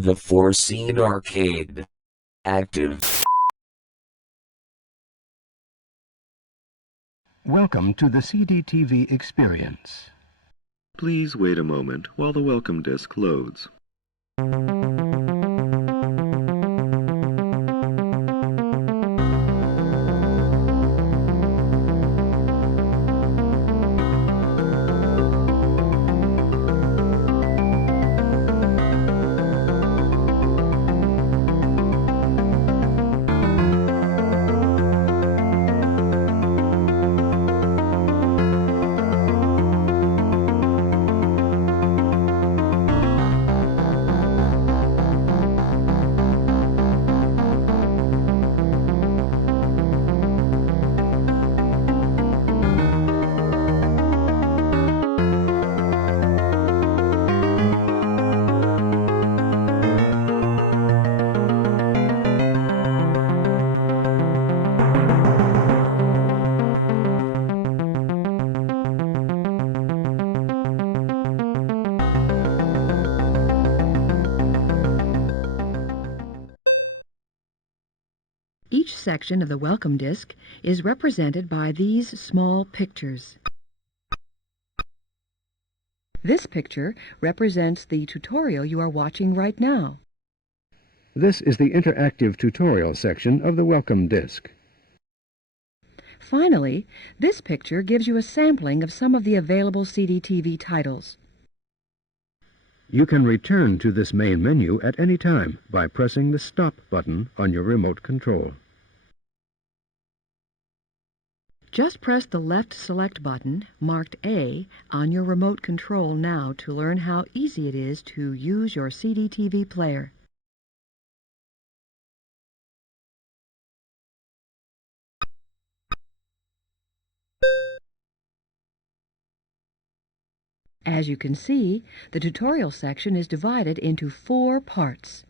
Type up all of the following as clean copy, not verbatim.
The Foreseen arcade. Active. Welcome to the CDTV experience. Please wait a moment while the welcome disc loads. Each section of the welcome disc is represented by these small pictures. This picture represents the tutorial you are watching right now. This is the interactive tutorial section of the welcome disc. Finally, this picture gives you a sampling of some of the available CDTV titles. You can return to this main menu at any time by pressing the Stop button on your remote control. Just press the left select button, marked A, on your remote control now to learn how easy it is to use your CDTV player. As you can see, the tutorial section is divided into 4 parts.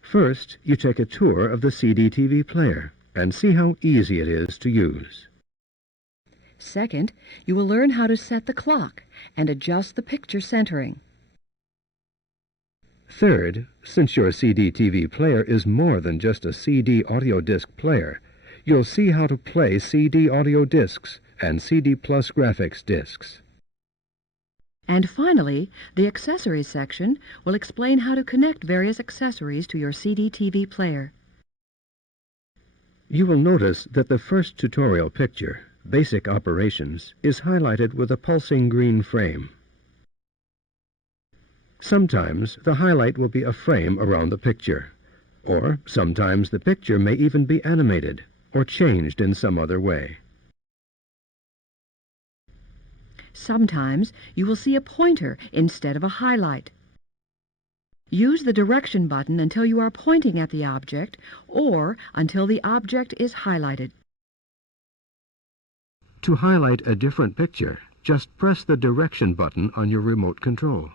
First, you take a tour of the CDTV player and see how easy it is to use. Second, you will learn how to set the clock and adjust the picture centering. Third, since your CDTV player is more than just a CD audio disc player, you'll see how to play CD audio discs and CD Plus graphics discs. And finally, the accessories section will explain how to connect various accessories to your CDTV player. You will notice that the first tutorial picture, Basic Operations, is highlighted with a pulsing green frame. Sometimes the highlight will be a frame around the picture, or sometimes the picture may even be animated or changed in some other way. Sometimes you will see a pointer instead of a highlight. Use the direction button until you are pointing at the object or until the object is highlighted. To highlight a different picture, just press the direction button on your remote control.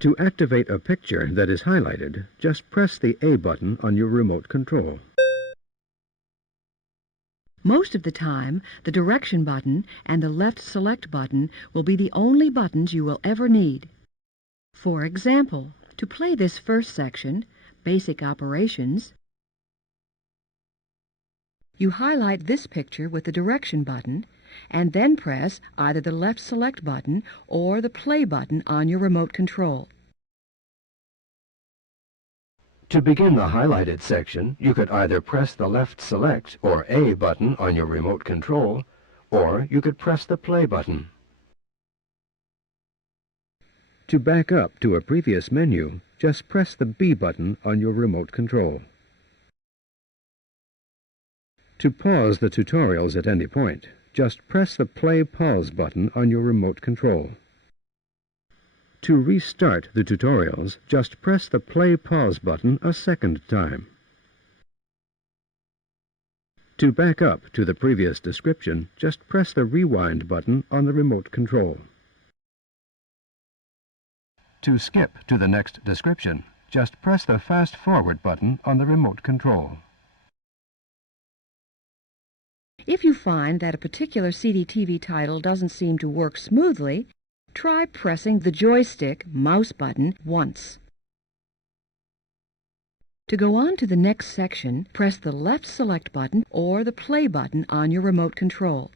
To activate a picture that is highlighted, just press the A button on your remote control. Most of the time, the direction button and the left select button will be the only buttons you will ever need. For example, to play this first section, Basic Operations, you highlight this picture with the direction button and then press either the left select button or the play button on your remote control. To begin the highlighted section, you could either press the left select or A button on your remote control, or you could press the play button. To back up to a previous menu, just press the B button on your remote control. To pause the tutorials at any point, just press the Play Pause button on your remote control. To restart the tutorials, just press the Play Pause button a second time. To back up to the previous description, just press the Rewind button on the remote control. To skip to the next description, just press the Fast Forward button on the remote control. If you find that a particular CDTV title doesn't seem to work smoothly, try pressing the joystick mouse button once. To go on to the next section, press the left select button or the play button on your remote control.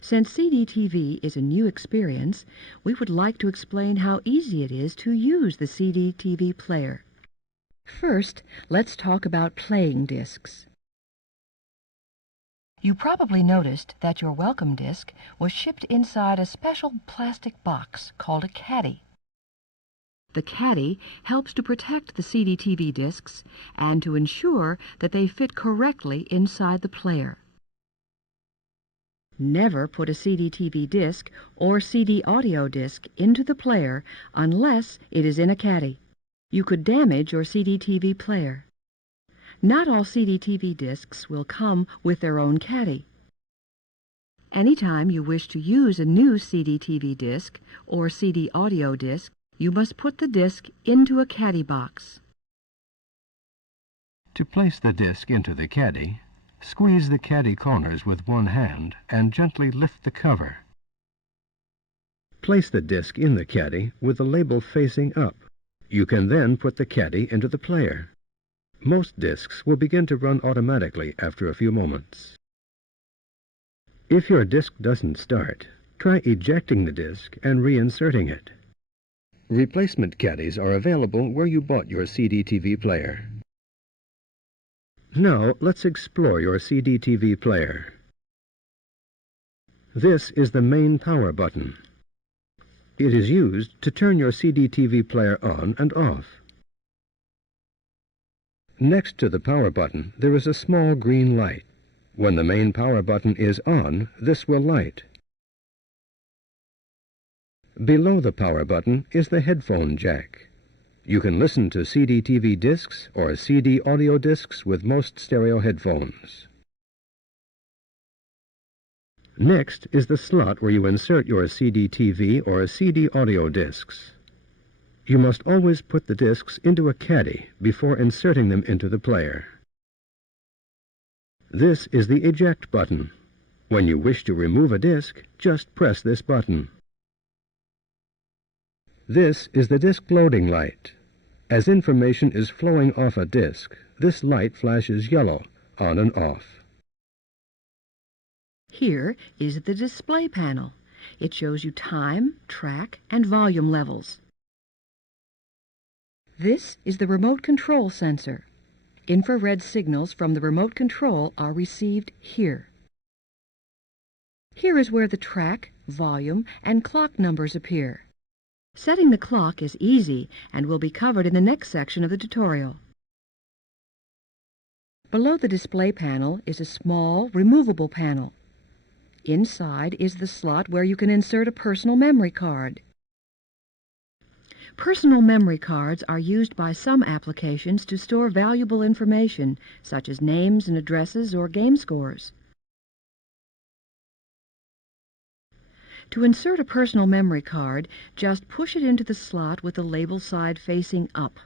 Since CDTV is a new experience, we would like to explain how easy it is to use the CDTV player. First, let's talk about playing discs. You probably noticed that your welcome disc was shipped inside a special plastic box called a caddy. The caddy helps to protect the CDTV discs and to ensure that they fit correctly inside the player. Never put a CDTV disc or CD audio disc into the player unless it is in a caddy. You could damage your CDTV player. Not all CDTV discs will come with their own caddy. Anytime you wish to use a new CDTV disc or CD audio disc, you must put the disc into a caddy box. To place the disc into the caddy, squeeze the caddy corners with one hand and gently lift the cover. Place the disc in the caddy with the label facing up. You can then put the caddy into the player. Most discs will begin to run automatically after a few moments. If your disc doesn't start, try ejecting the disc and reinserting it. Replacement caddies are available where you bought your CDTV player. Now, let's explore your CDTV player. This is the main power button. It is used to turn your CDTV player on and off. Next to the power button, there is a small green light. When the main power button is on, this will light. Below the power button is the headphone jack. You can listen to CDTV discs or CD audio discs with most stereo headphones. Next is the slot where you insert your CDTV or CD audio discs. You must always put the discs into a caddy before inserting them into the player. This is the eject button. When you wish to remove a disc, just press this button. This is the disc loading light. As information is flowing off a disc, this light flashes yellow, on and off. Here is the display panel. It shows you time, track, and volume levels. This is the remote control sensor. Infrared signals from the remote control are received here. Here is where the track, volume, and clock numbers appear. Setting the clock is easy and will be covered in the next section of the tutorial. Below the display panel is a small, removable panel. Inside is the slot where you can insert a personal memory card. Personal memory cards are used by some applications to store valuable information, such as names and addresses or game scores. To insert a personal memory card, just push it into the slot with the label side facing up.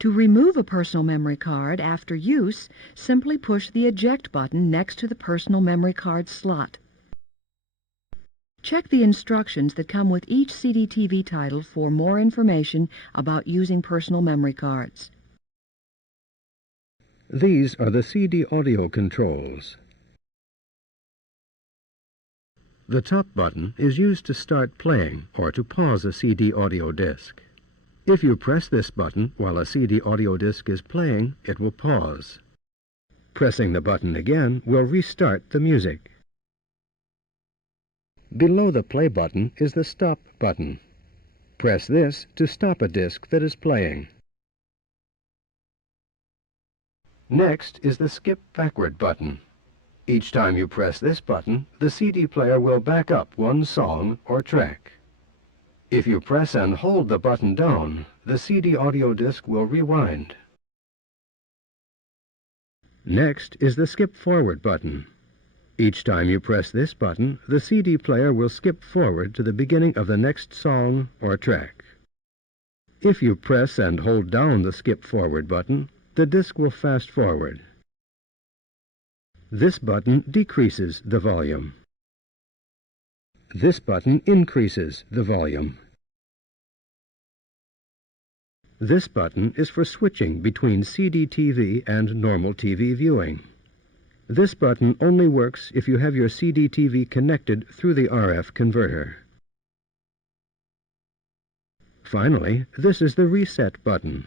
To remove a personal memory card after use, simply push the eject button next to the personal memory card slot. Check the instructions that come with each CDTV title for more information about using personal memory cards. These are the CD audio controls. The top button is used to start playing or to pause a CD audio disc. If you press this button while a CD audio disc is playing, it will pause. Pressing the button again will restart the music. Below the play button is the stop button. Press this to stop a disc that is playing. Next is the skip backward button. Each time you press this button, the CD player will back up one song or track. If you press and hold the button down, the CD audio disc will rewind. Next is the skip forward button. Each time you press this button, the CD player will skip forward to the beginning of the next song or track. If you press and hold down the skip forward button, the disc will fast forward. This button decreases the volume. This button increases the volume. This button is for switching between CDTV and normal TV viewing. This button only works if you have your CDTV connected through the RF converter. Finally, this is the reset button.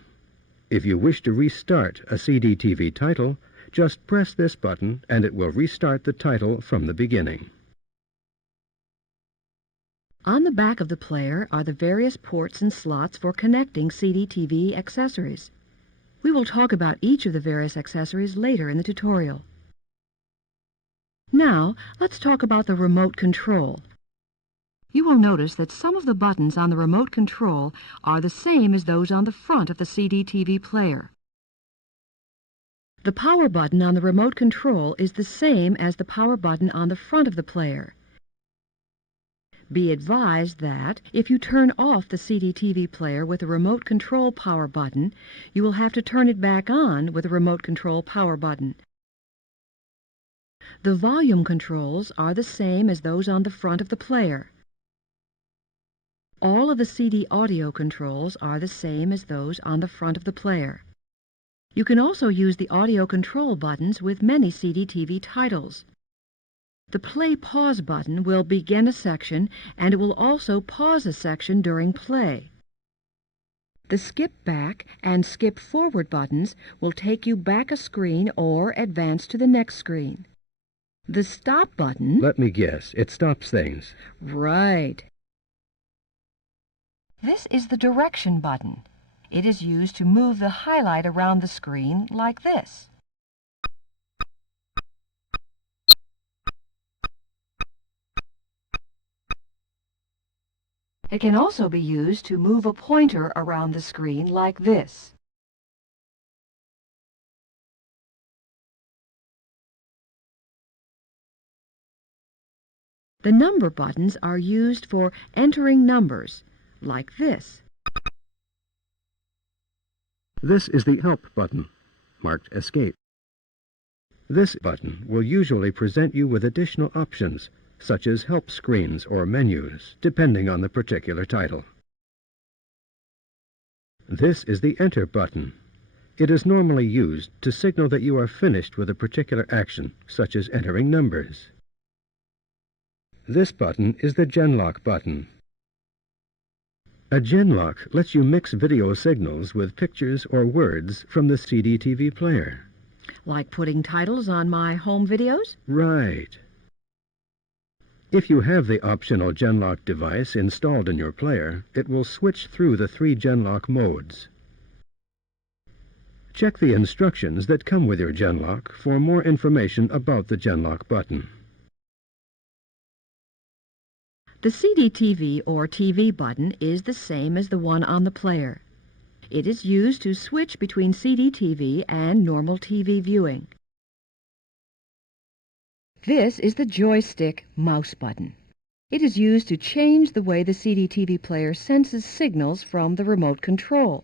If you wish to restart a CDTV title, just press this button and it will restart the title from the beginning. On the back of the player are the various ports and slots for connecting CDTV accessories. We will talk about each of the various accessories later in the tutorial. Now, let's talk about the remote control. You will notice that some of the buttons on the remote control are the same as those on the front of the CDTV player. The power button on the remote control is the same as the power button on the front of the player. Be advised that if you turn off the CDTV player with the remote control power button, you will have to turn it back on with the remote control power button. The volume controls are the same as those on the front of the player. All of the CD audio controls are the same as those on the front of the player. You can also use the audio control buttons with many CDTV titles. The play-pause button will begin a section, and it will also pause a section during play. The skip back and skip forward buttons will take you back a screen or advance to the next screen. The stop button... Let me guess, it stops things. Right. This is the direction button. It is used to move the highlight around the screen like this. It can also be used to move a pointer around the screen like this. The number buttons are used for entering numbers, like this. This is the Help button, marked Escape. This button will usually present you with additional options, such as help screens or menus, depending on the particular title. This is the Enter button. It is normally used to signal that you are finished with a particular action, such as entering numbers. This button is the Genlock button. A Genlock lets you mix video signals with pictures or words from the CDTV player. Like putting titles on my home videos? Right. If you have the optional Genlock device installed in your player, it will switch through the 3 Genlock modes. Check the instructions that come with your Genlock for more information about the Genlock button. The CDTV or TV button is the same as the one on the player. It is used to switch between CDTV and normal TV viewing. This is the joystick mouse button. It is used to change the way the CDTV player senses signals from the remote control.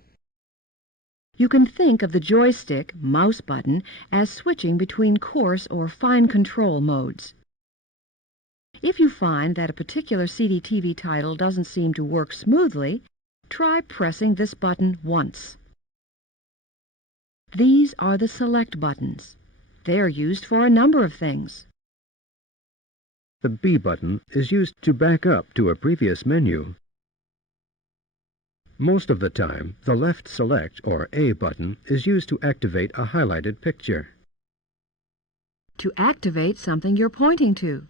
You can think of the joystick mouse button as switching between coarse or fine control modes. If you find that a particular CDTV title doesn't seem to work smoothly, try pressing this button once. These are the select buttons. They are used for a number of things. The B button is used to back up to a previous menu. Most of the time, the left select or A button is used to activate a highlighted picture. To activate something you're pointing to.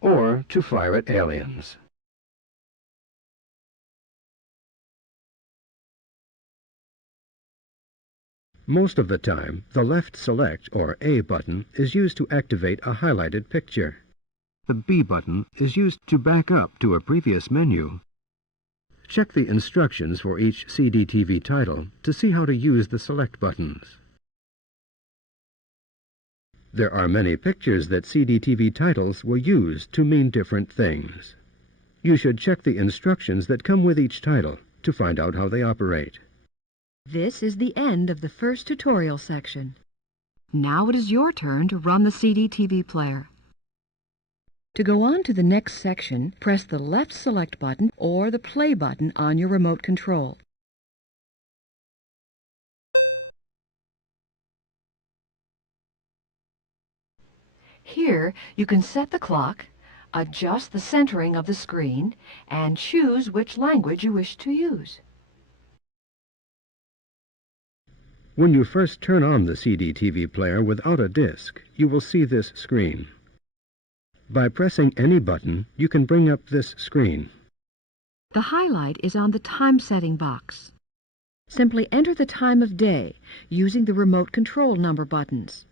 Or to fire at aliens. Most of the time, the left select or A button is used to activate a highlighted picture. The B button is used to back up to a previous menu. Check the instructions for each CDTV title to see how to use the select buttons. There are many pictures that CDTV titles will use to mean different things. You should check the instructions that come with each title to find out how they operate. This is the end of the first tutorial section. Now it is your turn to run the CDTV player. To go on to the next section, press the left select button or the play button on your remote control. Here you can set the clock, adjust the centering of the screen, and choose which language you wish to use. When you first turn on the CDTV player without a disc, you will see this screen. By pressing any button, you can bring up this screen. The highlight is on the time setting box. Simply enter the time of day using the remote control number buttons.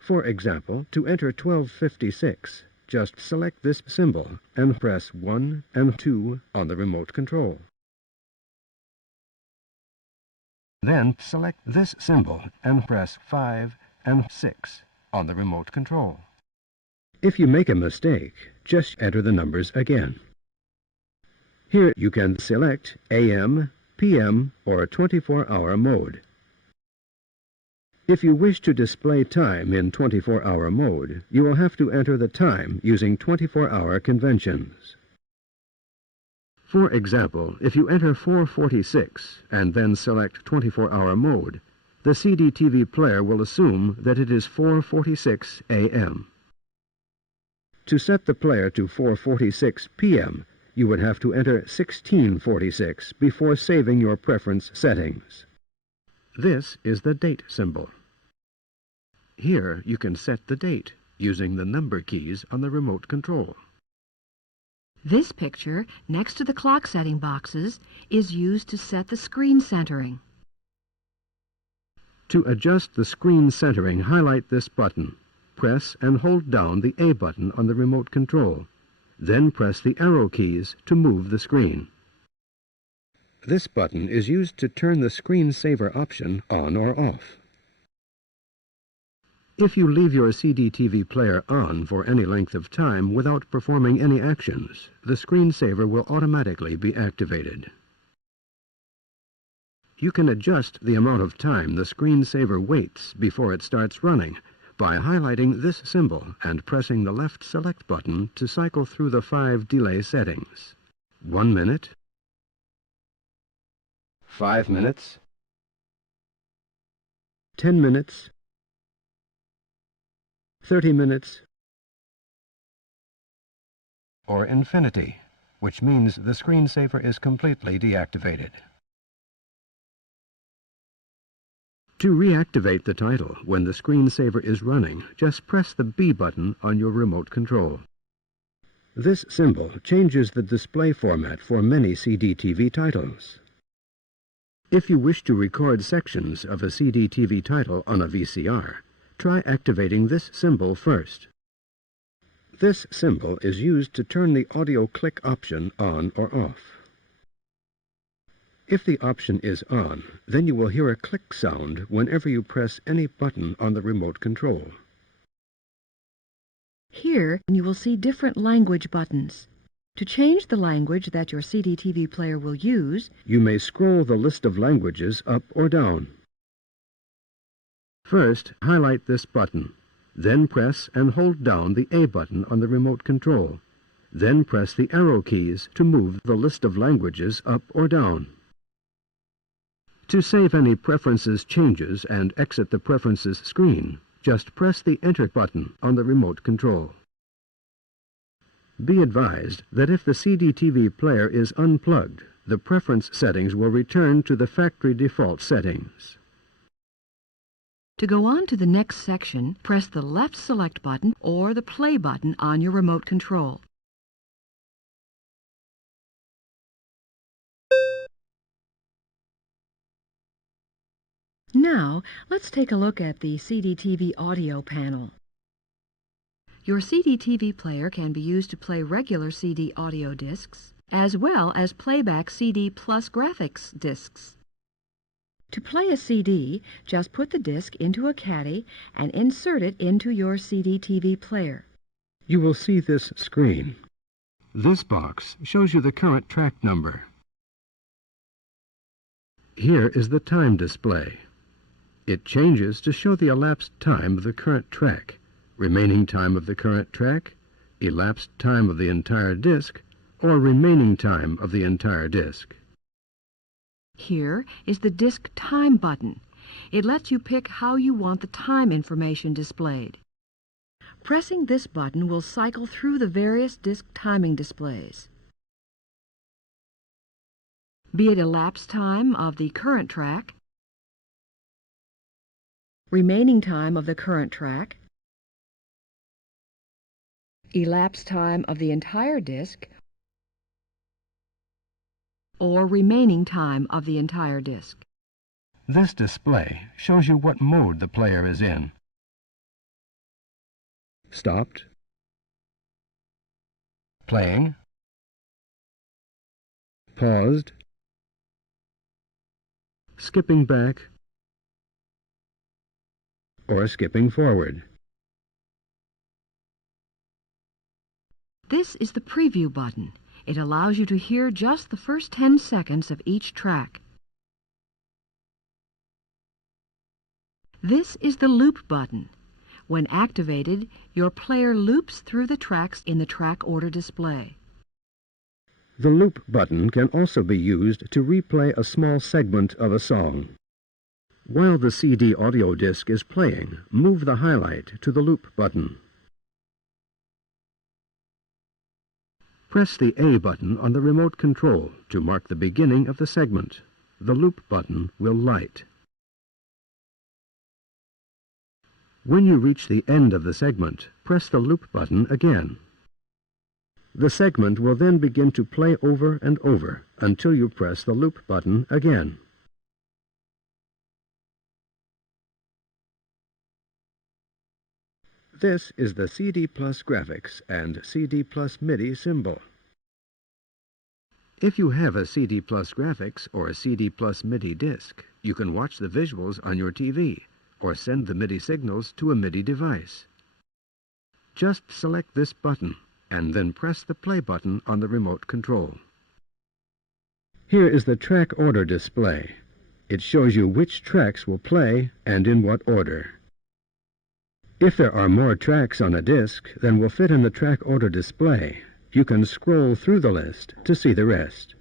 For example, to enter 1256, just select this symbol and press 1 and 2 on the remote control. Then select this symbol and press 5 and 6 on the remote control. If you make a mistake, just enter the numbers again. Here you can select AM, PM, or 24-hour mode. If you wish to display time in 24-hour mode, you will have to enter the time using 24-hour conventions. For example, if you enter 4:46 and then select 24-hour mode, the CDTV player will assume that it is 4:46 a.m. To set the player to 4:46 p.m., you would have to enter 1646 before saving your preference settings. This is the date symbol. Here you can set the date using the number keys on the remote control. This picture, next to the clock setting boxes, is used to set the screen centering. To adjust the screen centering, highlight this button. Press and hold down the A button on the remote control. Then press the arrow keys to move the screen. This button is used to turn the screensaver option on or off. If you leave your CDTV player on for any length of time without performing any actions, the screensaver will automatically be activated. You can adjust the amount of time the screensaver waits before it starts running by highlighting this symbol and pressing the left select button to cycle through the 5 delay settings. 1 minute, 5 minutes, 10 minutes, 30 minutes, or infinity, which means the screensaver is completely deactivated. To reactivate the title when the screensaver is running, just press the B button on your remote control. This symbol changes the display format for many CDTV titles. If you wish to record sections of a CDTV title on a VCR, try activating this symbol first. This symbol is used to turn the audio click option on or off. If the option is on, then you will hear a click sound whenever you press any button on the remote control. Here you will see different language buttons. To change the language that your CDTV player will use, you may scroll the list of languages up or down. First, highlight this button. Then press and hold down the A button on the remote control. Then press the arrow keys to move the list of languages up or down. To save any preferences changes and exit the preferences screen, just press the Enter button on the remote control. Be advised that if the CDTV player is unplugged, the preference settings will return to the factory default settings. to go on to the next section, press the left select button or the play button on your remote control. Now, let's take a look at the CDTV audio panel. Your CDTV player can be used to play regular CD audio discs, as well as playback CD plus graphics discs. To play a CD, just put the disc into a caddy and insert it into your CDTV player. You will see this screen. This box shows you the current track number. Here is the time display. It changes to show the elapsed time of the current track, remaining time of the current track, elapsed time of the entire disk, or remaining time of the entire disk. Here is the Disk Time button. It lets you pick how you want the time information displayed. Pressing this button will cycle through the various disk timing displays. Be it elapsed time of the current track, remaining time of the current track, elapsed time of the entire disk, or remaining time of the entire disk. This display shows you what mode the player is in. Stopped, playing, paused, skipping back, or skipping forward. This is the Preview button. It allows you to hear just the first 10 seconds of each track. This is the Loop button. When activated, your player loops through the tracks in the track order display. The Loop button can also be used to replay a small segment of a song. While the CD audio disc is playing, move the highlight to the Loop button. Press the A button on the remote control to mark the beginning of the segment. The Loop button will light. When you reach the end of the segment, press the Loop button again. The segment will then begin to play over and over until you press the Loop button again. This is the CD Plus graphics and CD Plus MIDI symbol. If you have a CD Plus graphics or a CD Plus MIDI disc, you can watch the visuals on your TV or send the MIDI signals to a MIDI device. Just select this button and then press the play button on the remote control. Here is the track order display. It shows you which tracks will play and in what order. If there are more tracks on a disc than will fit in the track order display, you can scroll through the list to see the rest.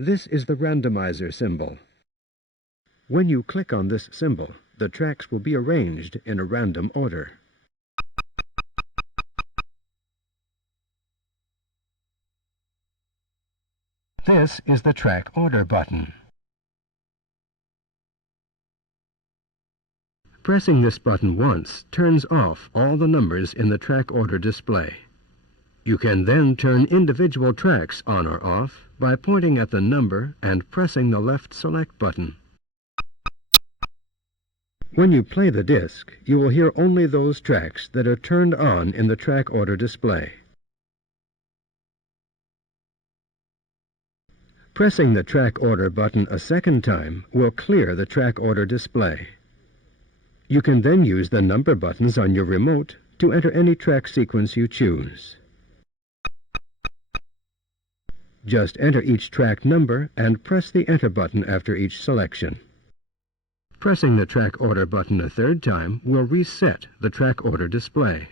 This is the randomizer symbol. When you click on this symbol, the tracks will be arranged in a random order. This is the track order button. Pressing this button once turns off all the numbers in the track order display. You can then turn individual tracks on or off by pointing at the number and pressing the left select button. When you play the disc, you will hear only those tracks that are turned on in the track order display. Pressing the track order button a second time will clear the track order display. You can then use the number buttons on your remote to enter any track sequence you choose. Just enter each track number and press the Enter button after each selection. Pressing the track order button a third time will reset the track order display.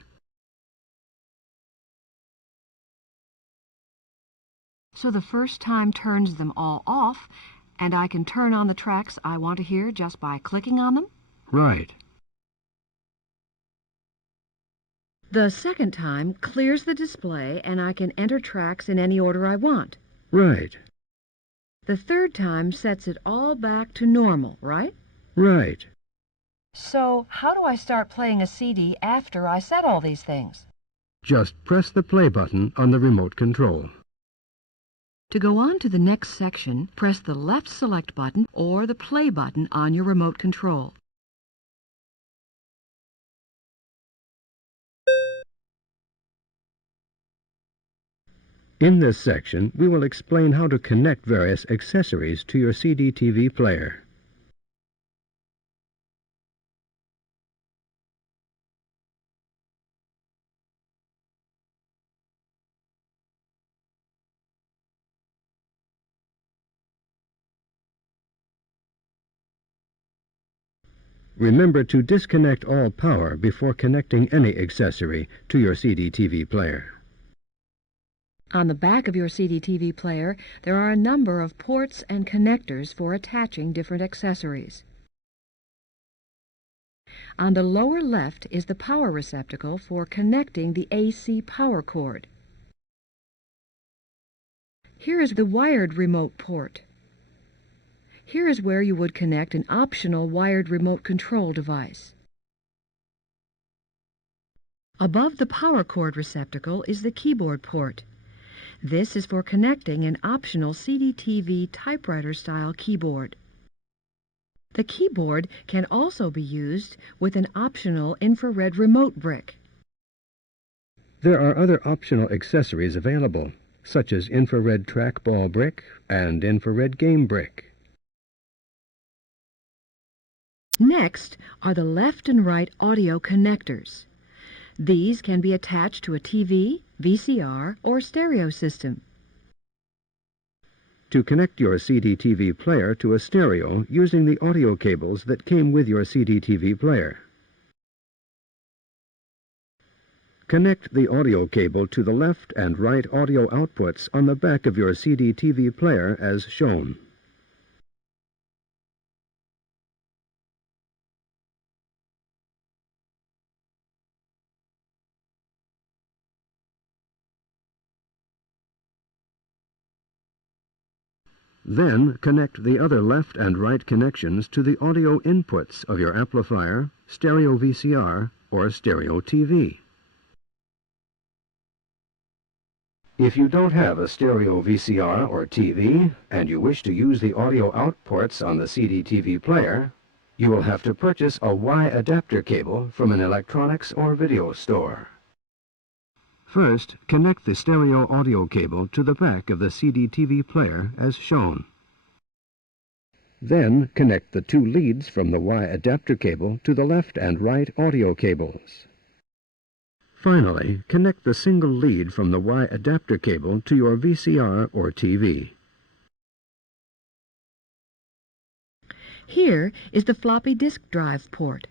So the first time turns them all off, and I can turn on the tracks I want to hear just by clicking on them? Right. The second time clears the display and I can enter tracks in any order I want. Right. The third time sets it all back to normal, right? Right. So how do I start playing a CD after I set all these things? Just press the play button on the remote control. To go on to the next section, press the left select button or the play button on your remote control. In this section, we will explain how to connect various accessories to your CDTV player. Remember to disconnect all power before connecting any accessory to your CDTV player. On the back of your CDTV player, there are a number of ports and connectors for attaching different accessories. On the lower left is the power receptacle for connecting the AC power cord. Here is the wired remote port. Here is where you would connect an optional wired remote control device. Above the power cord receptacle is the keyboard port. This is for connecting an optional CDTV typewriter-style keyboard. The keyboard can also be used with an optional infrared remote brick. There are other optional accessories available, such as infrared trackball brick and infrared game brick. Next are the left and right audio connectors. These can be attached to a TV, VCR, or stereo system. To connect your CDTV player to a stereo using the audio cables that came with your CDTV player. Connect the audio cable to the left and right audio outputs on the back of your CDTV player as shown. Then connect the other left and right connections to the audio inputs of your amplifier, stereo VCR, or stereo TV. If you don't have a stereo VCR or TV, and you wish to use the audio out ports on the CDTV player, you will have to purchase a Y adapter cable from an electronics or video store. First, connect the stereo audio cable to the back of the CDTV player as shown. Then, connect the two leads from the Y adapter cable to the left and right audio cables. Finally, connect the single lead from the Y adapter cable to your VCR or TV. Here is the floppy disk drive port.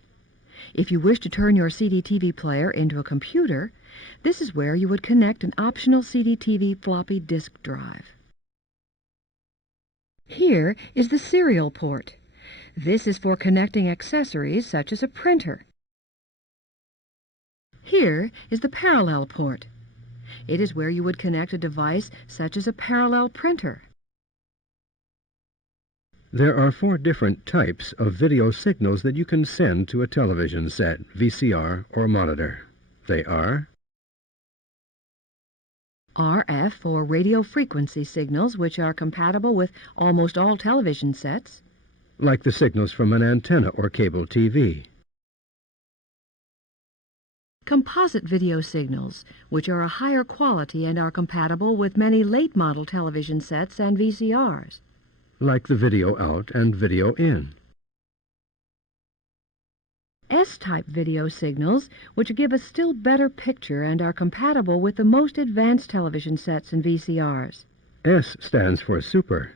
If you wish to turn your CDTV player into a computer, this is where you would connect an optional CDTV floppy disk drive. Here is the serial port. This is for connecting accessories such as a printer. Here is the parallel port. It is where you would connect a device such as a parallel printer. There are 4 different types of video signals that you can send to a television set, VCR, or monitor. They are RF or radio frequency signals, which are compatible with almost all television sets. like the signals from an antenna or cable TV. Composite video signals, which are a higher quality and are compatible with many late-model television sets and VCRs. Like the video out and video in. S-type video signals, which give a still better picture and are compatible with the most advanced television sets and VCRs. S stands for super.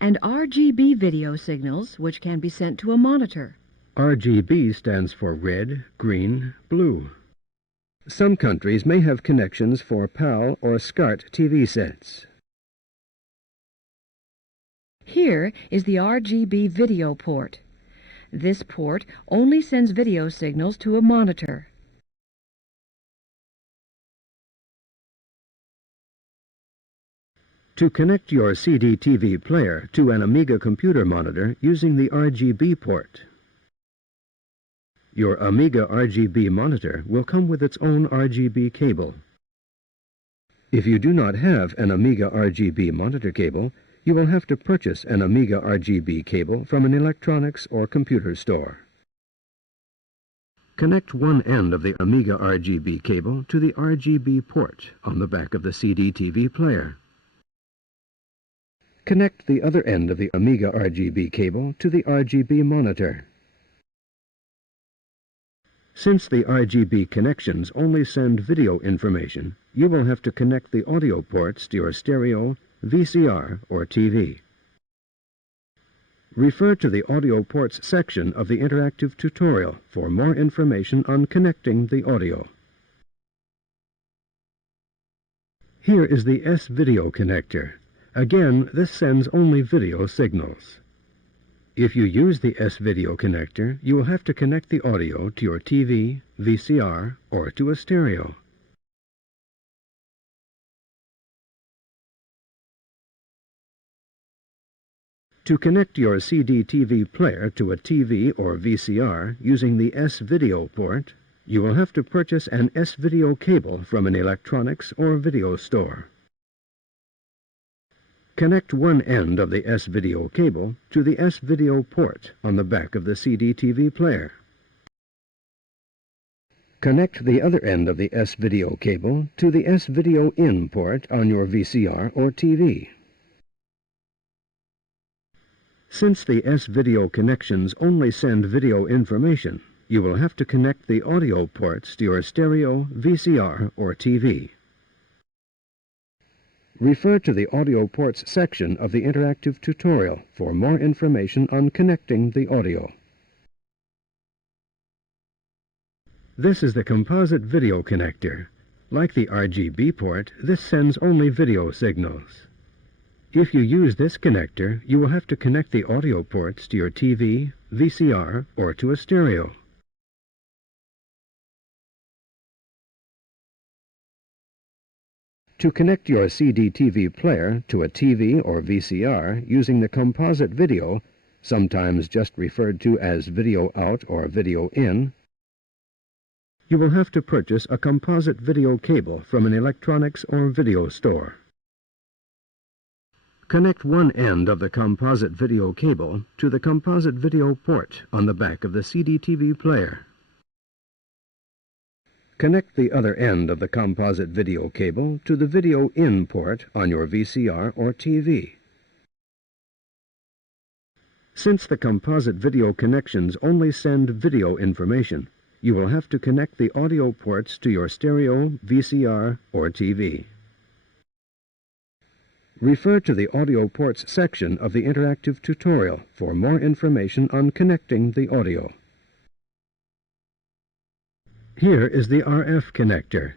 And RGB video signals, which can be sent to a monitor. RGB stands for red, green, blue. Some countries may have connections for PAL or SCART TV sets. Here is the RGB video port. This port only sends video signals to a monitor. To connect your CDTV player to an Amiga computer monitor using the RGB port. Your Amiga RGB monitor will come with its own RGB cable. If you do not have an Amiga RGB monitor cable, you will have to purchase an Amiga RGB cable from an electronics or computer store. Connect one end of the Amiga RGB cable to the RGB port on the back of the CDTV player. Connect the other end of the Amiga RGB cable to the RGB monitor. Since the RGB connections only send video information, you will have to connect the audio ports to your stereo, VCR, or TV. Refer to the Audio Ports section of the interactive tutorial for more information on connecting the audio. Here is the S-Video connector. Again, this sends only video signals. If you use the S-Video connector, you will have to connect the audio to your TV, VCR, or to a stereo. To connect your CDTV player to a TV or VCR using the S-Video port, you will have to purchase an S-Video cable from an electronics or video store. Connect one end of the S-Video cable to the S-Video port on the back of the CDTV player. Connect the other end of the S-Video cable to the S-Video in port on your VCR or TV. Since the S-Video connections only send video information, you will have to connect the audio ports to your stereo, VCR, or TV. Refer to the Audio Ports section of the interactive tutorial for more information on connecting the audio. This is the composite video connector. Like the RGB port, this sends only video signals. If you use this connector, you will have to connect the audio ports to your TV, VCR, or to a stereo. To connect your CDTV player to a TV or VCR using the composite video, sometimes just referred to as video out or video in, you will have to purchase a composite video cable from an electronics or video store. Connect one end of the composite video cable to the composite video port on the back of the CDTV player. Connect the other end of the composite video cable to the video in port on your VCR or TV. Since the composite video connections only send video information, you will have to connect the audio ports to your stereo, VCR, or TV. Refer to the Audio Ports section of the interactive tutorial for more information on connecting the audio. Here is the RF connector.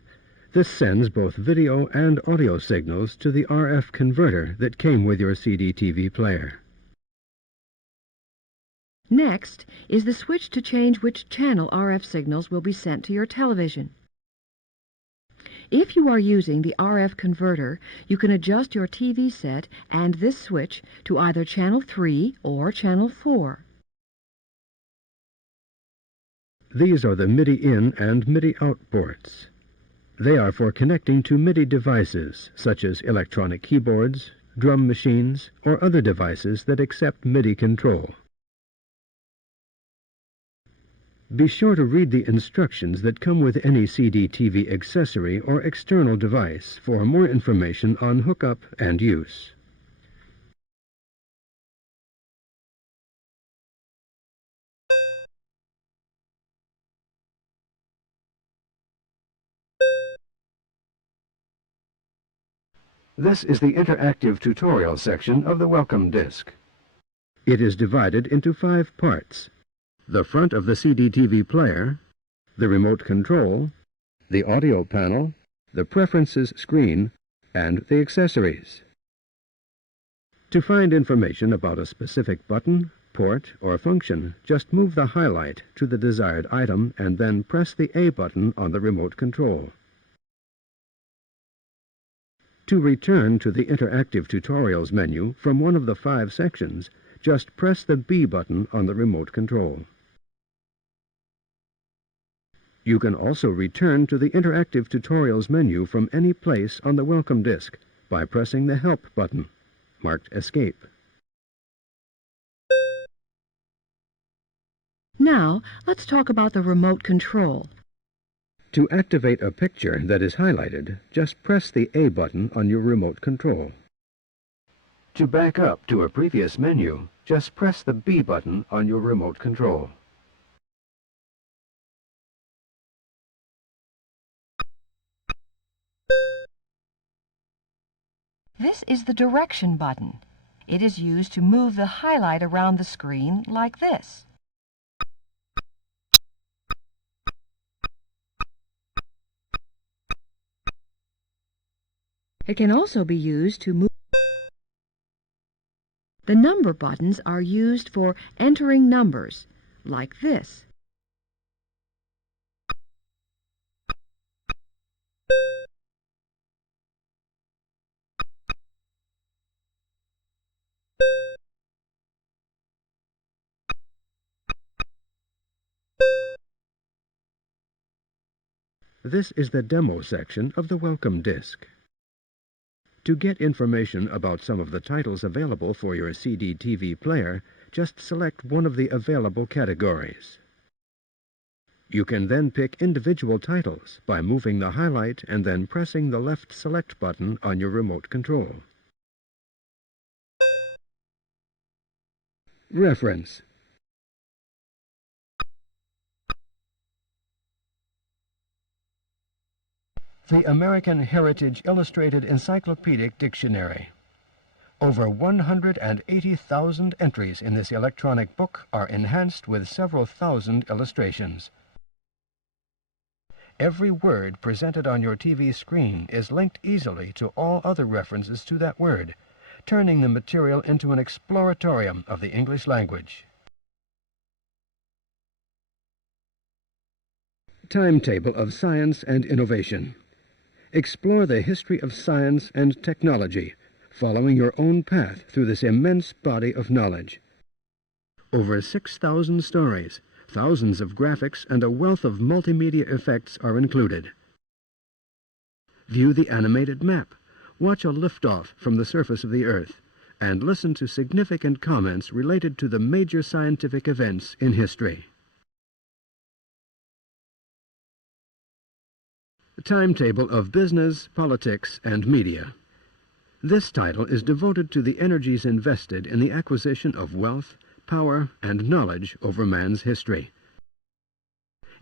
This sends both video and audio signals to the RF converter that came with your CDTV player. Next is the switch to change which channel RF signals will be sent to your television. If you are using the RF converter, you can adjust your TV set and this switch to either channel 3 or channel 4. These are the MIDI in and MIDI out ports. They are for connecting to MIDI devices such as electronic keyboards, drum machines, or other devices that accept MIDI control. Be sure to read the instructions that come with any CDTV accessory or external device for more information on hookup and use. This is the interactive tutorial section of the welcome disc. It is divided into 5 parts: the front of the CDTV player, the remote control, the audio panel, the preferences screen, and the accessories. To find information about a specific button, port, or function, just move the highlight to the desired item and then press the A button on the remote control. To return to the Interactive Tutorials menu from one of the 5 sections, just press the B button on the remote control. You can also return to the Interactive Tutorials menu from any place on the welcome disc by pressing the Help button, marked Escape. Now, let's talk about the remote control. To activate a picture that is highlighted, just press the A button on your remote control. To back up to a previous menu, just press the B button on your remote control. This is the direction button. It is used to move the highlight around the screen like this. It can also be used to move. The number buttons are used for entering numbers, like this. This is the demo section of the welcome disc. To get information about some of the titles available for your CDTV player, just select one of the available categories. You can then pick individual titles by moving the highlight and then pressing the left select button on your remote control. Reference. The American Heritage Illustrated Encyclopedic Dictionary. Over 180,000 entries in this electronic book are enhanced with several thousand illustrations. Every word presented on your TV screen is linked easily to all other references to that word, turning the material into an exploratorium of the English language. Timetable of Science and Innovation. Explore the history of science and technology, following your own path through this immense body of knowledge. Over 6,000 stories, thousands of graphics, and a wealth of multimedia effects are included. View the animated map, watch a liftoff from the surface of the Earth, and listen to significant comments related to the major scientific events in history. Timetable of Business, Politics, and Media. This title is devoted to the energies invested in the acquisition of wealth, power, and knowledge over man's history.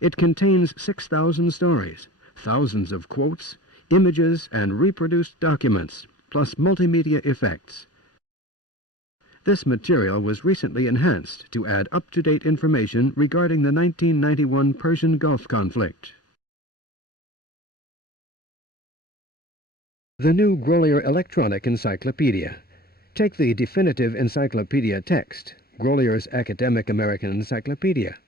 It contains 6,000 stories, thousands of quotes, images, and reproduced documents, plus multimedia effects. This material was recently enhanced to add up-to-date information regarding the 1991 Persian Gulf conflict. The new Grolier Electronic Encyclopedia. Take the definitive encyclopedia text, Grolier's Academic American Encyclopedia.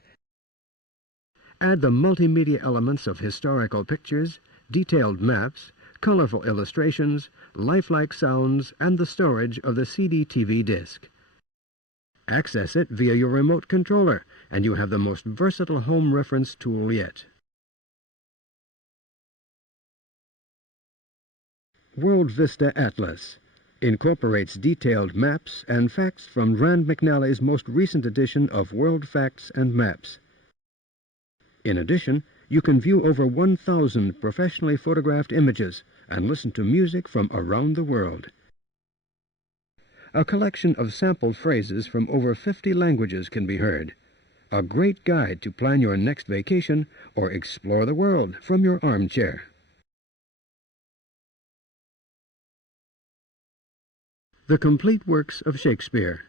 Add the multimedia elements of historical pictures, detailed maps, colorful illustrations, lifelike sounds, and the storage of the CDTV disc. Access it via your remote controller, and you have the most versatile home reference tool yet. World Vista Atlas incorporates detailed maps and facts from Rand McNally's most recent edition of World Facts and Maps. In addition, you can view over 1,000 professionally photographed images and listen to music from around the world. A collection of sample phrases from over 50 languages can be heard. A great guide to plan your next vacation or explore the world from your armchair. The Complete Works of Shakespeare.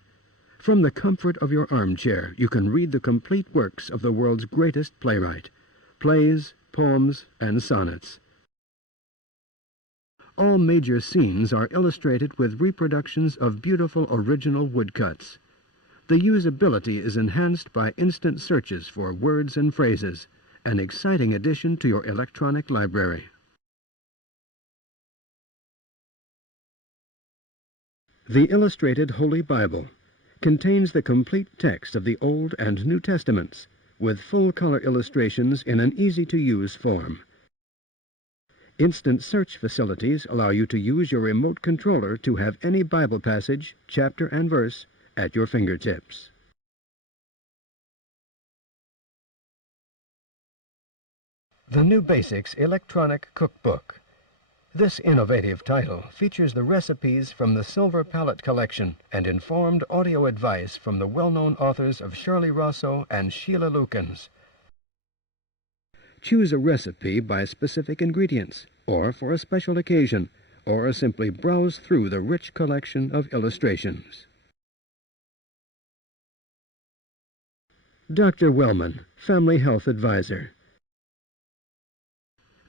From the comfort of your armchair, you can read the complete works of the world's greatest playwright, plays, poems, and sonnets. All major scenes are illustrated with reproductions of beautiful original woodcuts. The usability is enhanced by instant searches for words and phrases, an exciting addition to your electronic library. The Illustrated Holy Bible contains the complete text of the Old and New Testaments, with full-color illustrations in an easy-to-use form. Instant search facilities allow you to use your remote controller to have any Bible passage, chapter, and verse at your fingertips. The New Basics Electronic Cookbook. This innovative title features the recipes from the Silver Palette collection and informed audio advice from the well-known authors of Shirley Rosso and Sheila Lukens. Choose a recipe by specific ingredients or for a special occasion, or simply browse through the rich collection of illustrations. Dr. Wellman, Family Health Advisor.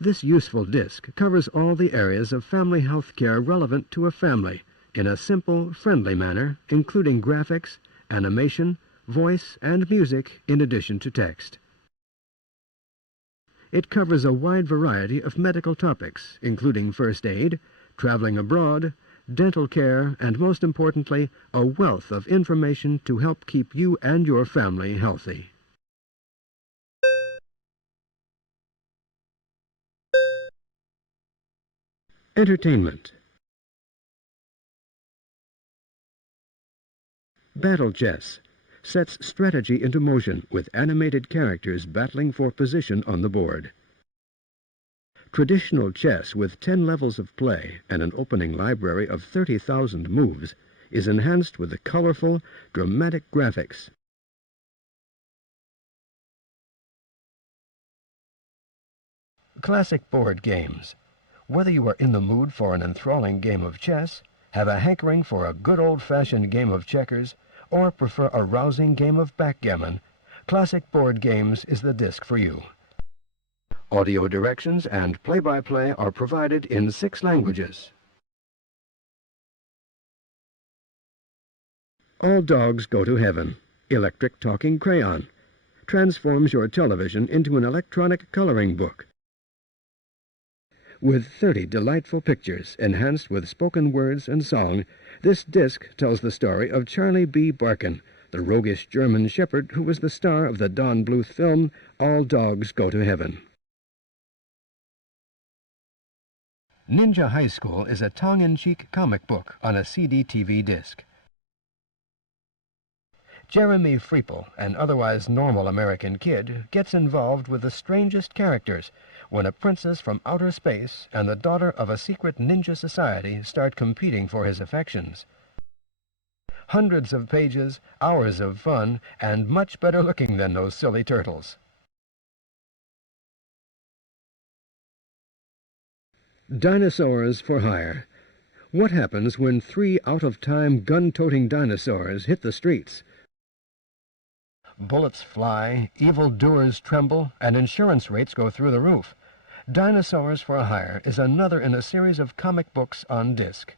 This useful disc covers all the areas of family health care relevant to a family in a simple, friendly manner, including graphics, animation, voice, and music in addition to text. It covers a wide variety of medical topics, including first aid, traveling abroad, dental care, and most importantly, a wealth of information to help keep you and your family healthy. Entertainment. Battle chess sets strategy into motion with animated characters battling for position on the board. Traditional chess with 10 levels of play and an opening library of 30,000 moves is enhanced with the colorful, dramatic graphics. Classic board games. Whether you are in the mood for an enthralling game of chess, have a hankering for a good old-fashioned game of checkers, or prefer a rousing game of backgammon, Classic Board Games is the disc for you. Audio directions and play-by-play are provided in 6 languages. All Dogs Go to Heaven. Electric Talking Crayon. Transforms your television into an electronic coloring book. With 30 delightful pictures enhanced with spoken words and song, this disc tells the story of Charlie B. Barkin, the roguish German shepherd who was the star of the Don Bluth film All Dogs Go to Heaven. Ninja High School is a tongue-in-cheek comic book on a CDTV disc. Jeremy Freeple, an otherwise normal American kid, gets involved with the strangest characters when a princess from outer space and the daughter of a secret ninja society start competing for his affections. Hundreds of pages, hours of fun, and much better looking than those silly turtles. Dinosaurs for Hire. What happens when 3 out-of-time gun-toting dinosaurs hit the streets? Bullets fly, evildoers tremble, and insurance rates go through the roof. Dinosaurs for Hire is another in a series of comic books on disc.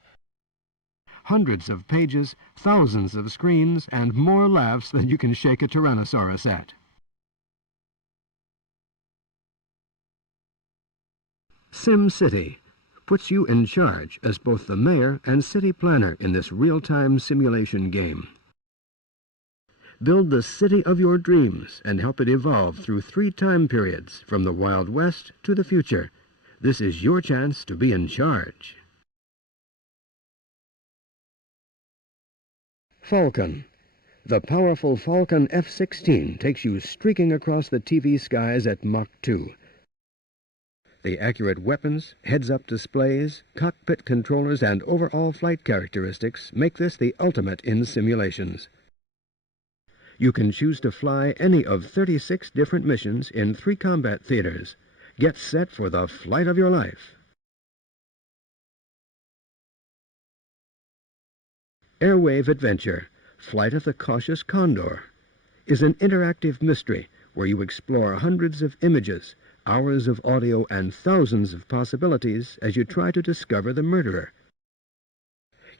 Hundreds of pages, thousands of screens, and more laughs than you can shake a Tyrannosaurus at. Sim City puts you in charge as both the mayor and city planner in this real-time simulation game. Build the city of your dreams and help it evolve through 3 time periods from the Wild West to the future. This is your chance to be in charge. Falcon. The powerful Falcon F-16 takes you streaking across the TV skies at Mach 2. The accurate weapons, heads-up displays, cockpit controllers, and overall flight characteristics make this the ultimate in simulations. You can choose to fly any of 36 different missions in 3 combat theaters. Get set for the flight of your life. Airwave Adventure, Flight of the Cautious Condor, is an interactive mystery where you explore hundreds of images, hours of audio, and thousands of possibilities as you try to discover the murderer.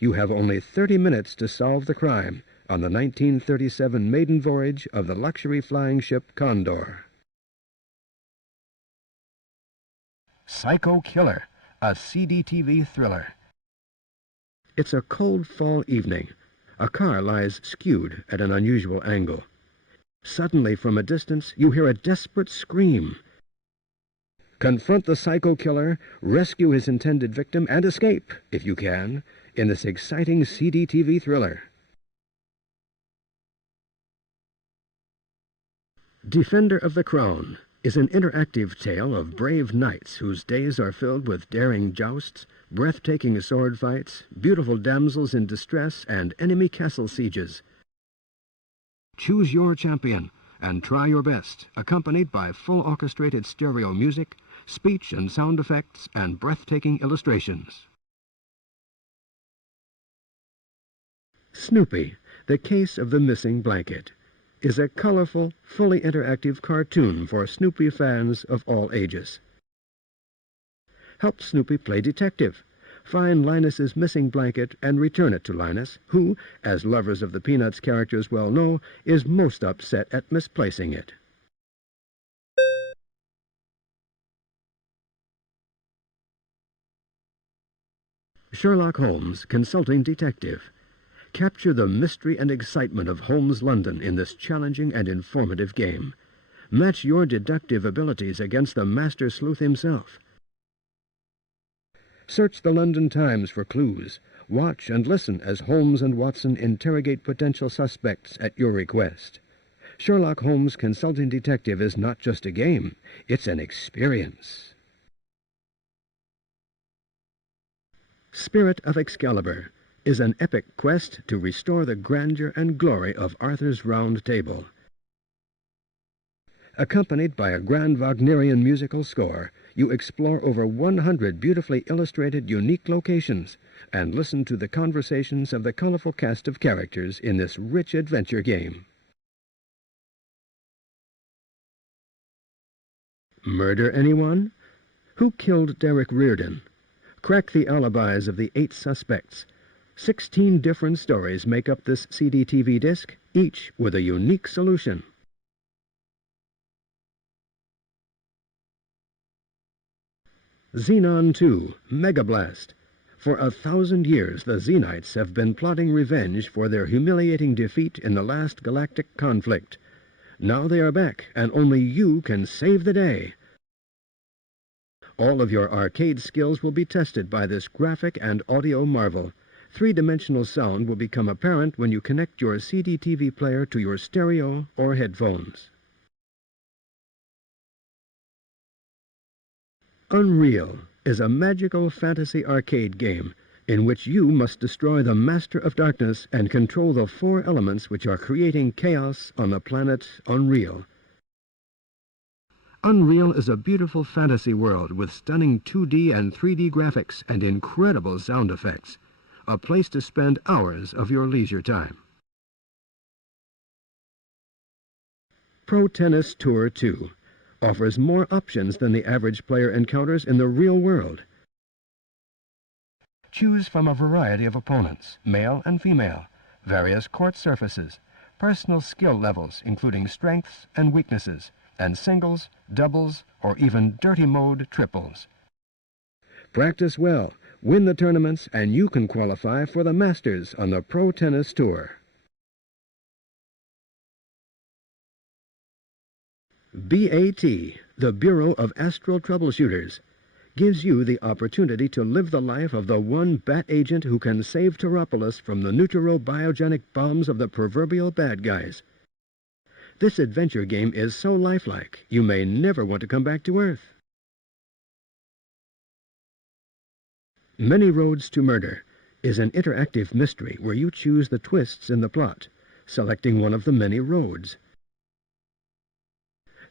You have only 30 minutes to solve the crime on the 1937 maiden voyage of the luxury flying ship Condor. Psycho Killer, a CDTV thriller. It's a cold fall evening. A car lies skewed at an unusual angle. Suddenly, from a distance, you hear a desperate scream. Confront the psycho killer, rescue his intended victim, and escape, if you can, in this exciting CDTV thriller. Defender of the Crown is an interactive tale of brave knights whose days are filled with daring jousts, breathtaking sword fights, beautiful damsels in distress, and enemy castle sieges. Choose your champion and try your best, accompanied by full orchestrated stereo music, speech and sound effects, and breathtaking illustrations. Snoopy, the Case of the Missing Blanket, is a colorful, fully interactive cartoon for Snoopy fans of all ages. Help Snoopy play detective. Find Linus's missing blanket and return it to Linus, who, as lovers of the Peanuts characters well know, is most upset at misplacing it. Sherlock Holmes, Consulting Detective. Capture the mystery and excitement of Holmes London in this challenging and informative game. Match your deductive abilities against the master sleuth himself. Search the London Times for clues. Watch and listen as Holmes and Watson interrogate potential suspects at your request. Sherlock Holmes Consulting Detective is not just a game, it's an experience. Spirit of Excalibur is an epic quest to restore the grandeur and glory of Arthur's Round Table. Accompanied by a grand Wagnerian musical score, you explore over 100 beautifully illustrated unique locations and listen to the conversations of the colorful cast of characters in this rich adventure game. Murder anyone? Who killed Derek Reardon? Crack the alibis of the 8 suspects. 16 different stories make up this CDTV disc, each with a unique solution. Xenon 2, Mega Blast. For 1,000 years, the Xenites have been plotting revenge for their humiliating defeat in the last galactic conflict. Now they are back, and only you can save the day. All of your arcade skills will be tested by this graphic and audio marvel. 3-dimensional sound will become apparent when you connect your CDTV player to your stereo or headphones. Unreal is a magical fantasy arcade game in which you must destroy the Master of Darkness and control the 4 elements which are creating chaos on the planet Unreal. Unreal is a beautiful fantasy world with stunning 2D and 3D graphics and incredible sound effects. A place to spend hours of your leisure time. Pro Tennis Tour 2 offers more options than the average player encounters in the real world. Choose from a variety of opponents, male and female, various court surfaces, personal skill levels including strengths and weaknesses, and singles, doubles, or even dirty mode triples. Practice well, win the tournaments, and you can qualify for the Masters on the Pro Tennis Tour. BAT, the Bureau of Astral Troubleshooters, gives you the opportunity to live the life of the one bat agent who can save Tauropolis from the neurobiogenic bombs of the proverbial bad guys. This adventure game is so lifelike, you may never want to come back to Earth. Many Roads to Murder is an interactive mystery where you choose the twists in the plot, selecting one of the many roads.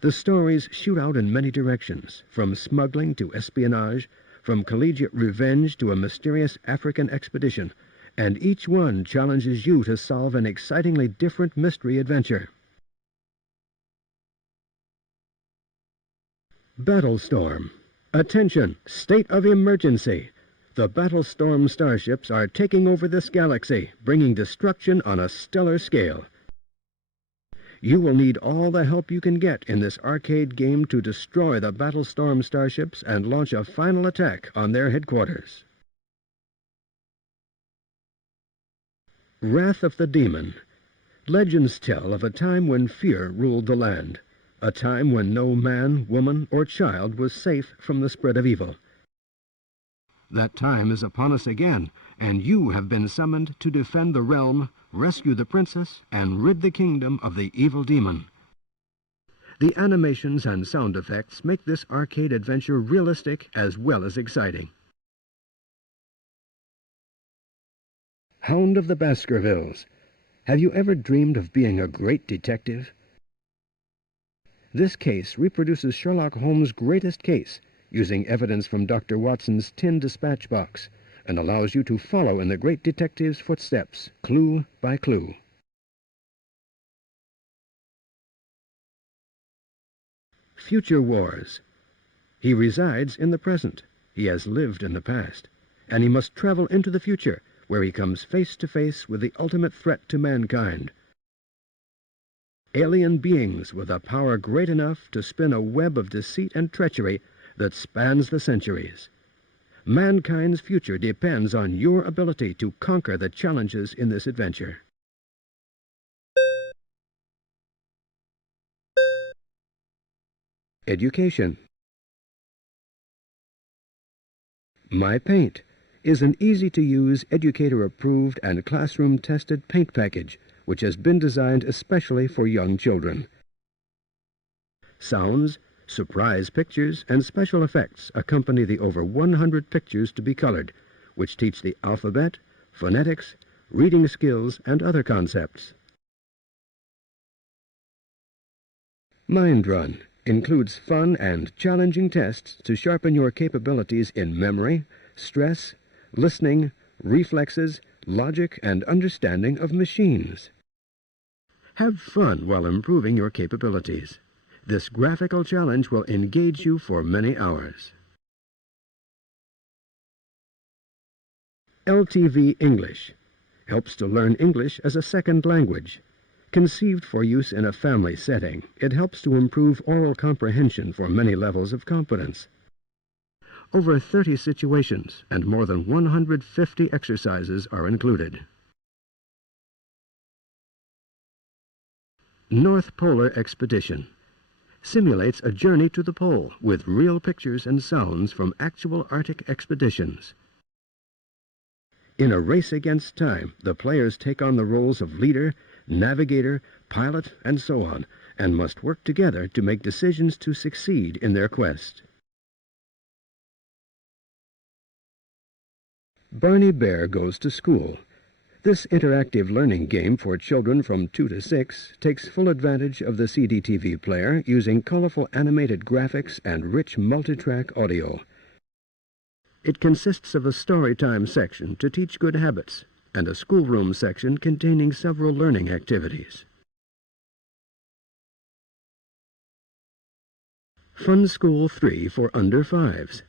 The stories shoot out in many directions, from smuggling to espionage, from collegiate revenge to a mysterious African expedition, and each one challenges you to solve an excitingly different mystery adventure. Battlestorm. Attention! State of emergency! The Battlestorm starships are taking over this galaxy, bringing destruction on a stellar scale. You will need all the help you can get in this arcade game to destroy the Battlestorm starships and launch a final attack on their headquarters. Wrath of the Demon. Legends tell of a time when fear ruled the land, a time when no man, woman, or child was safe from the spread of evil. That time is upon us again, and you have been summoned to defend the realm, rescue the princess, and rid the kingdom of the evil demon. The animations and sound effects make this arcade adventure realistic as well as exciting. Hound of the Baskervilles. Have you ever dreamed of being a great detective? This case reproduces Sherlock Holmes' greatest case, using evidence from Dr. Watson's tin dispatch box, and allows you to follow in the great detective's footsteps, clue by clue. Future Wars. He resides in the present. He has lived in the past, and he must travel into the future, where he comes face to face with the ultimate threat to mankind. Alien beings with a power great enough to spin a web of deceit and treachery that spans the centuries. Mankind's future depends on your ability to conquer the challenges in this adventure. Education. My Paint is an easy-to-use, educator-approved and classroom-tested paint package which has been designed especially for young children. Sounds, surprise pictures, and special effects accompany the over 100 pictures to be colored, which teach the alphabet, phonetics, reading skills, and other concepts. Mind Run includes fun and challenging tests to sharpen your capabilities in memory, stress, listening, reflexes, logic, and understanding of machines. Have fun while improving your capabilities. This graphical challenge will engage you for many hours. LTV English helps to learn English as a second language. Conceived for use in a family setting, it helps to improve oral comprehension for many levels of competence. Over 30 situations and more than 150 exercises are included. North Polar Expedition simulates a journey to the pole with real pictures and sounds from actual Arctic expeditions. In a race against time, the players take on the roles of leader, navigator, pilot, and so on, and must work together to make decisions to succeed in their quest. Barney Bear Goes to School. This interactive learning game for children from 2 to 6 takes full advantage of the CDTV player using colorful animated graphics and rich multitrack audio. It consists of a storytime section to teach good habits and a schoolroom section containing several learning activities. Fun School 3 for Under 5s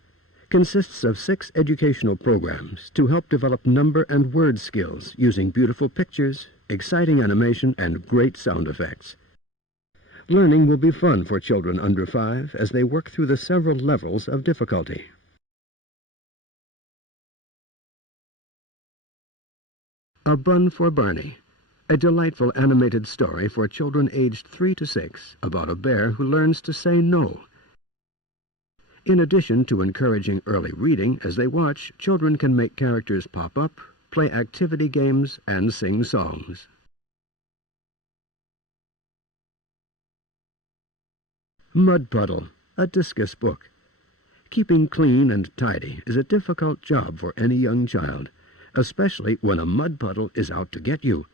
consists of 6 educational programs to help develop number and word skills using beautiful pictures, exciting animation, and great sound effects. Learning will be fun for children under 5 as they work through the several levels of difficulty. A Bun for Barney, a delightful animated story for children aged 3 to 6 about a bear who learns to say no. In addition to encouraging early reading, as they watch, children can make characters pop up, play activity games, and sing songs. Mud Puddle, a discus book. Keeping clean and tidy is a difficult job for any young child, especially when a mud puddle is out to get you.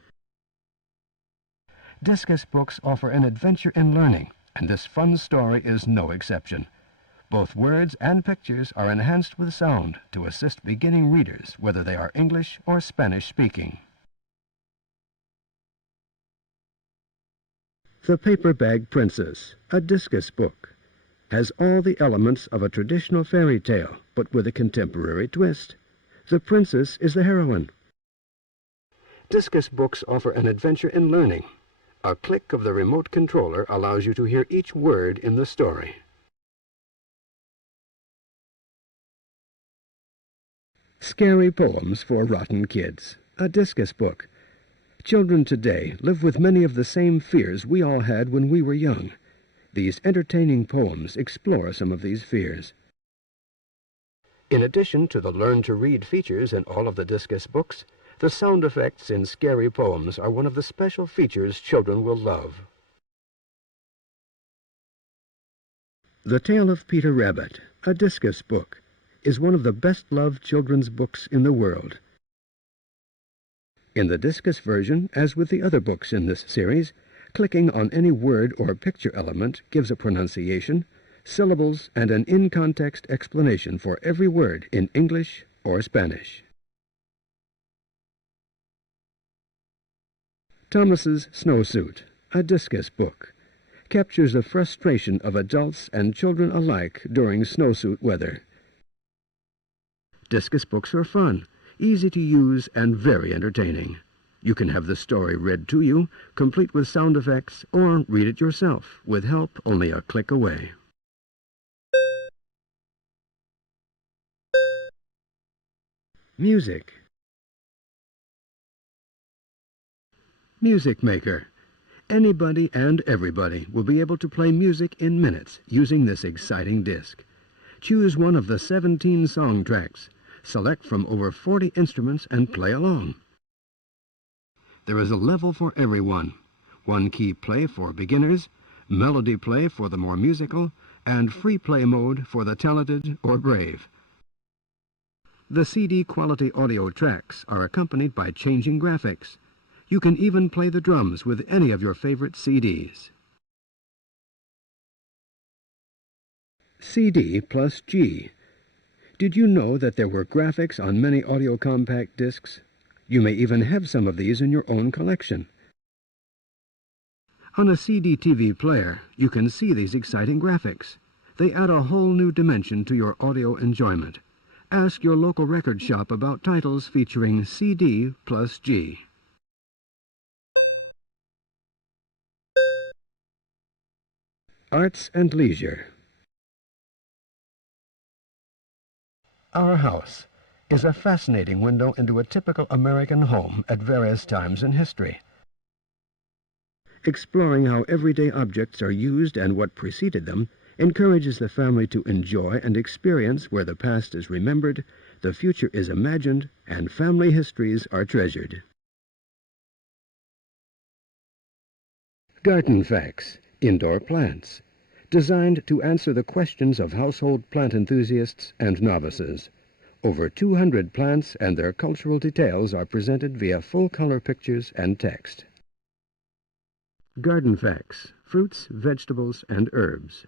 Discus books offer an adventure in learning, and this fun story is no exception. Both words and pictures are enhanced with sound to assist beginning readers, whether they are English or Spanish speaking. The Paper Bag Princess, a discus book, has all the elements of a traditional fairy tale, but with a contemporary twist. The princess is the heroine. Discus books offer an adventure in learning. A click of the remote controller allows you to hear each word in the story. Scary Poems for Rotten Kids, a discus book. Children today live with many of the same fears we all had when we were young. These entertaining poems explore some of these fears. In addition to the learn-to-read features in all of the discus books, the sound effects in Scary Poems are one of the special features children will love. The Tale of Peter Rabbit, a discus book, is one of the best-loved children's books in the world. In the discus version, as with the other books in this series, clicking on any word or picture element gives a pronunciation, syllables, and an in-context explanation for every word in English or Spanish. Thomas's Snowsuit, a discus book, captures the frustration of adults and children alike during snowsuit weather. Discus books are fun, easy to use, and very entertaining. You can have the story read to you, complete with sound effects, or read it yourself, with help only a click away. Music. Music Maker. Anybody and everybody will be able to play music in minutes using this exciting disc. Choose one of the 17 song tracks. Select from over 40 instruments and play along. There is a level for everyone. One key play for beginners, melody play for the more musical, and free play mode for the talented or brave. The CD quality audio tracks are accompanied by changing graphics. You can even play the drums with any of your favorite CDs. CD plus G. Did you know that there were graphics on many audio compact discs? You may even have some of these in your own collection. On a CDTV player, you can see these exciting graphics. They add a whole new dimension to your audio enjoyment. Ask your local record shop about titles featuring CD plus G. Arts and Leisure. Our house is a fascinating window into a typical American home at various times in history. Exploring how everyday objects are used and what preceded them encourages the family to enjoy and experience where the past is remembered, the future is imagined, and family histories are treasured. Garden Facts. Indoor plants. Designed to answer the questions of household plant enthusiasts and novices. Over 200 plants and their cultural details are presented via full-color pictures and text. Garden Facts. Fruits, vegetables, and herbs.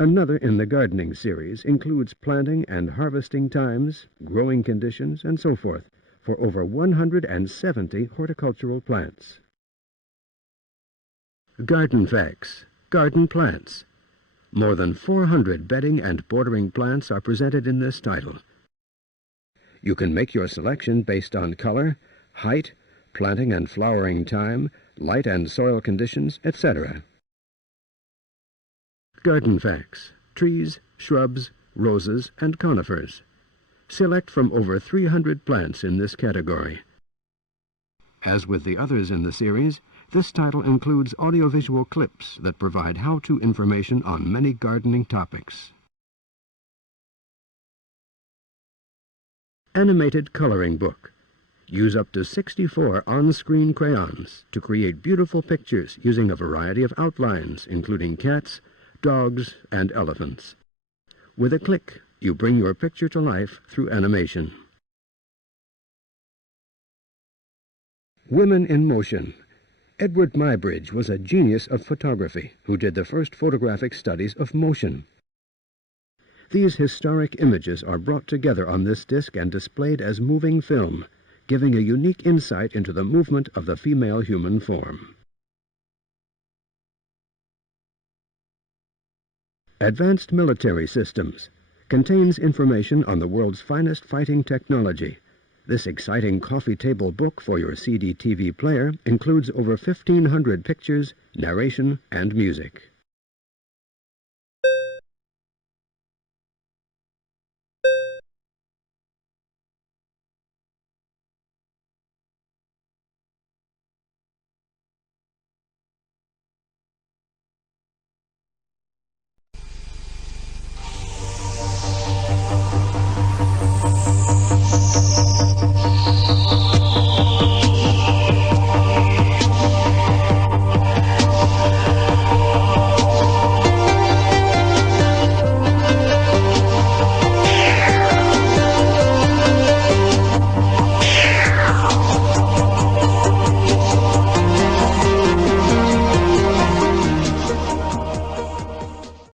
Another in the gardening series includes planting and harvesting times, growing conditions, and so forth, for over 170 horticultural plants. Garden Facts. Garden Plants. More than 400 bedding and bordering plants are presented in this title. You can make your selection based on color, height, planting and flowering time, light and soil conditions, etc. Garden Facts. Trees, shrubs, roses, and conifers. Select from over 300 plants in this category. As with the others in the series, this title includes audiovisual clips that provide how-to information on many gardening topics. Animated coloring book. Use up to 64 on-screen crayons to create beautiful pictures using a variety of outlines, including cats, dogs, and elephants. With a click, you bring your picture to life through animation. Women in Motion. Edward Muybridge was a genius of photography who did the first photographic studies of motion. These historic images are brought together on this disc and displayed as moving film, giving a unique insight into the movement of the female human form. Advanced Military Systems contains information on the world's finest fighting technology. This exciting coffee table book for your CDTV player includes over 1,500 pictures, narration, and music.